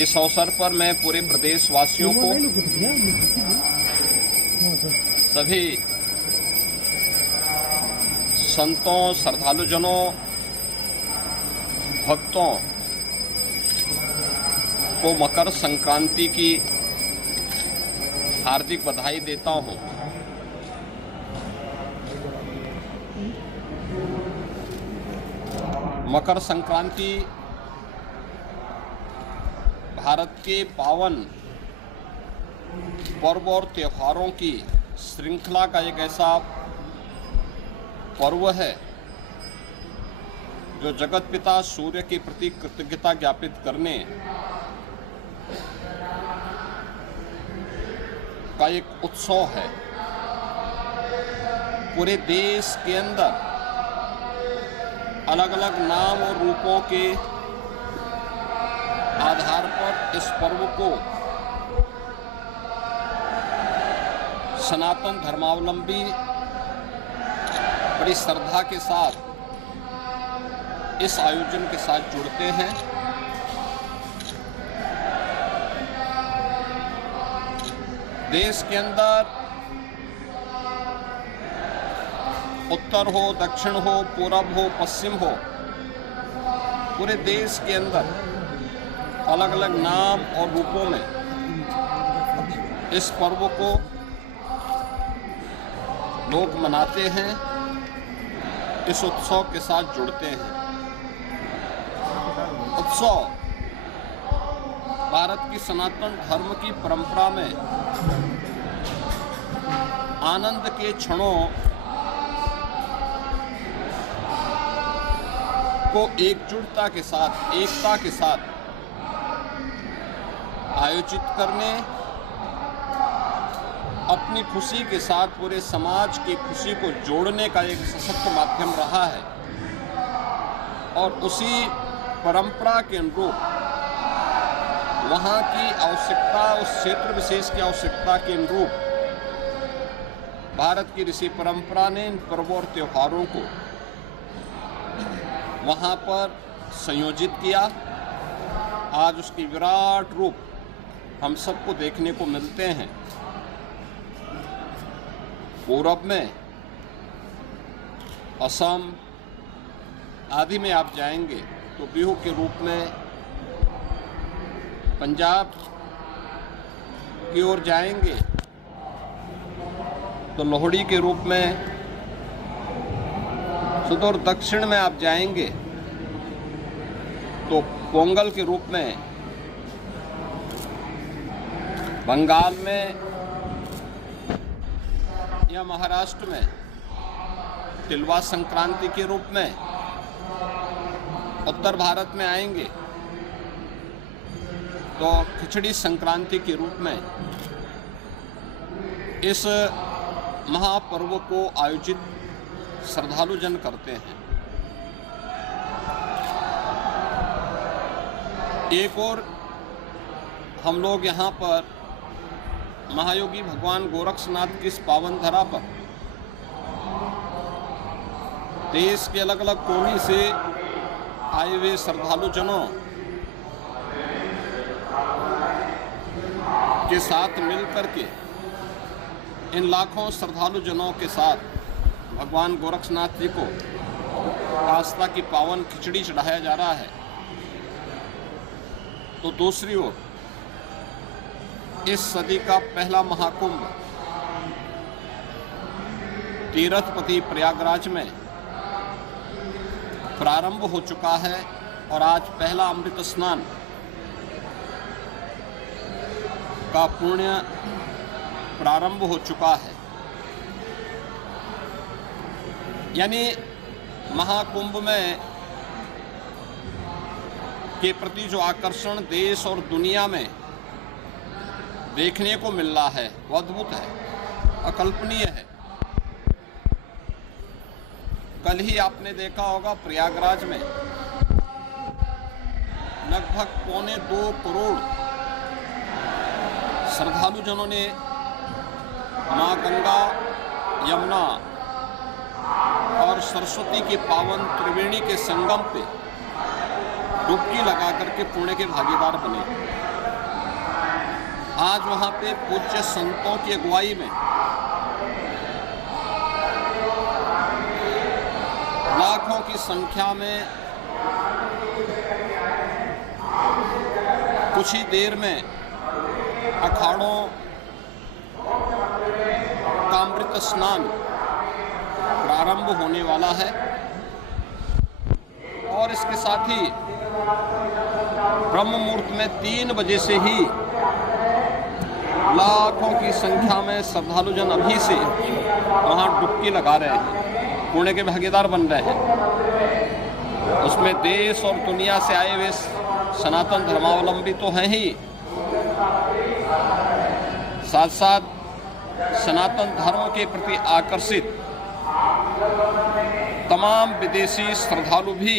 इस अवसर पर मैं पूरे प्रदेशवासियों को, सभी संतों, श्रद्धालुजनों, भक्तों को मकर संक्रांति की हार्दिक बधाई देता हूं। मकर संक्रांति भारत के पावन पर्व और त्योहारों की श्रृंखला का एक ऐसा पर्व है जो जगत पिता सूर्य के प्रति कृतज्ञता ज्ञापित करने का एक उत्सव है। पूरे देश के अंदर अलग अलग नाम और रूपों के आधार पर इस पर्व को सनातन धर्मावलंबी बड़ी श्रद्धा के साथ इस आयोजन के साथ जुड़ते हैं। देश के अंदर उत्तर हो, दक्षिण हो, पूरब हो, पश्चिम हो, पूरे देश के अंदर अलग अलग नाम और रूपों में इस पर्व को लोग मनाते हैं, इस उत्सव के साथ जुड़ते हैं। उत्सव भारत की सनातन धर्म की परंपरा में आनंद के क्षणों को एकजुटता के साथ, एकता के साथ आयोजित करने, अपनी खुशी के साथ पूरे समाज की खुशी को जोड़ने का एक सशक्त माध्यम रहा है। और उसी परंपरा के अनुरूप वहाँ की आवश्यकता, उस क्षेत्र विशेष की आवश्यकता के अनुरूप भारत की ऋषि परंपरा ने इन पर्वों और त्योहारों को वहाँ पर संयोजित किया। आज उसकी विराट रूप हम सबको देखने को मिलते हैं। पूरब में असम आदि में आप जाएंगे तो बिहू के रूप में, पंजाब की ओर जाएंगे तो लोहड़ी के रूप में, सुदूर दक्षिण में आप जाएंगे तो पोंगल के रूप में, बंगाल में या महाराष्ट्र में तिलवा संक्रांति के रूप में, उत्तर भारत में आएंगे तो खिचड़ी संक्रांति के रूप में इस महापर्व को आयोजित श्रद्धालुजन करते हैं। एक और हम लोग यहाँ पर महायोगी भगवान गोरक्षनाथ की इस पावन धरा पर देश के अलग अलग कोने से आए हुए श्रद्धालुजनों के साथ मिलकर के, इन लाखों श्रद्धालुजनों के साथ भगवान गोरक्षनाथ जी को आस्था की पावन खिचड़ी चढ़ाया जा रहा है। तो दूसरी ओर इस सदी का पहला महाकुंभ तीर्थपति प्रयागराज में प्रारंभ हो चुका है और आज पहला अमृत स्नान का पुण्य प्रारंभ हो चुका है। यानी महाकुंभ में के प्रति जो आकर्षण देश और दुनिया में देखने को मिल रहा है वो अद्भुत है, अकल्पनीय है। कल ही आपने देखा होगा प्रयागराज में लगभग 1.25 करोड़ श्रद्धालुजनों ने माँ गंगा, यमुना और सरस्वती के पावन त्रिवेणी के संगम पे डुबकी लगा करके पुण्य के भागीदार बने। आज वहाँ पे पूज्य संतों की अगुवाई में लाखों की संख्या में कुछ ही देर में अखाड़ों का अमृत स्नान प्रारंभ होने वाला है और इसके साथ ही ब्रह्म मुहूर्त में 3 बजे से ही लाखों की संख्या में श्रद्धालु जन अभी से वहाँ डुबकी लगा रहे हैं, पुण्य के भागीदार बन रहे हैं। उसमें देश और दुनिया से आए हुए सनातन धर्मावलंबी तो हैं ही, साथ साथ सनातन धर्म के प्रति आकर्षित तमाम विदेशी श्रद्धालु भी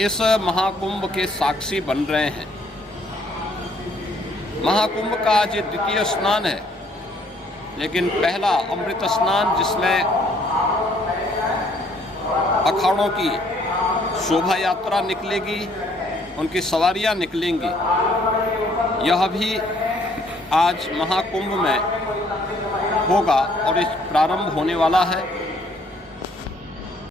इस महाकुंभ के साक्षी बन रहे हैं। महाकुंभ का आज द्वितीय स्नान है, लेकिन पहला अमृत स्नान जिसमें अखाड़ों की शोभा यात्रा निकलेगी, उनकी सवारियां निकलेंगी, यह भी आज महाकुंभ में होगा और इस प्रारंभ होने वाला है।